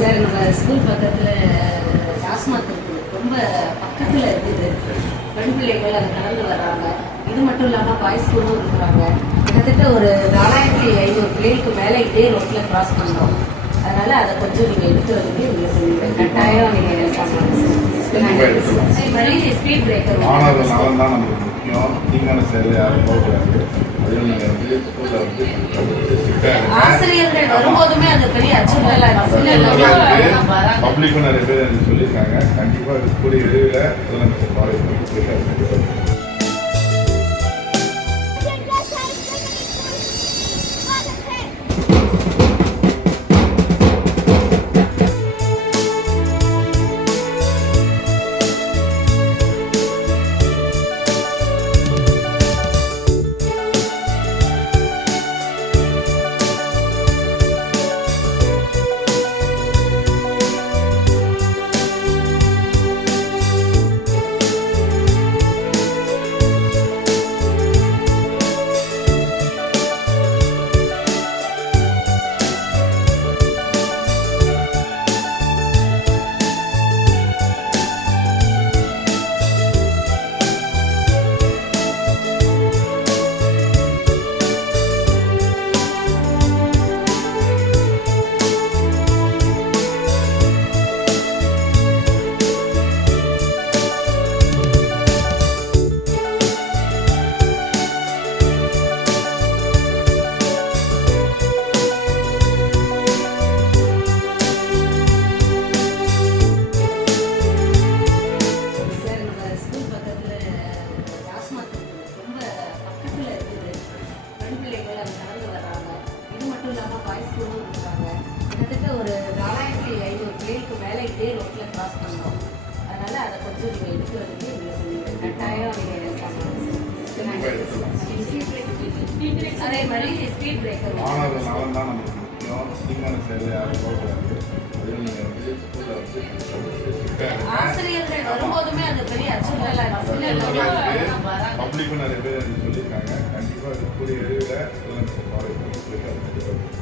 Sir நம்ம school பக்கத்தில் டாஸ்மாக் இருக்குது, ரொம்ப பக்கத்தில் இருக்குது. பெண் பிள்ளைகள் அதை கடந்து வர்றாங்க. இது மட்டும் இல்லாமல் பாய்ஸ் ஸ்கூலும் இருக்கிறாங்க. கிட்டத்தட்ட ஒரு 4500 பிள்ளைகளுக்கு மேலே இதே ரோட்டில் கிராஸ் பண்ணுறோம். அதனால் அதை கொஞ்சம் நீங்கள் எடுக்கிறதுக்கு உங்களுக்கு கட்டாயம் நீங்கள் வழி ஸ்பீட் பிரேக்கர் ஆசிரியர்கள் வரும்போதுமே அது பெரிய அச்சுறுத்தலாக பப்ளிக்கும் நிறைய பேர் சொல்லியிருக்காங்க. கண்டிப்பாக இருக்கக்கூடிய விரைவில் முதலமைச்சர் பாலிசி கிட்டத்தட்ட ஒரு 4500 பிள்ளைகளுக்கு மேலே இதே ரோட்டில் கிராஸ் பண்ணுறோம். அதனால் அதை கொஞ்சம் நீங்கள் எடுக்கிறதுக்கு உங்களுக்கு கட்டாயம் அதே மாதிரி ஸ்பீட் பிரேக்கர் ஆசிரியர்கள் வரும்போதுமே அது பெரிய அச்சுறுத்தலாக பப்ளிக்கும் நிறைய பேர் சொல்லியிருக்காங்க. கண்டிப்பாக இருக்கக்கூடிய விரைவில் முதலமைச்சர் பாலிசி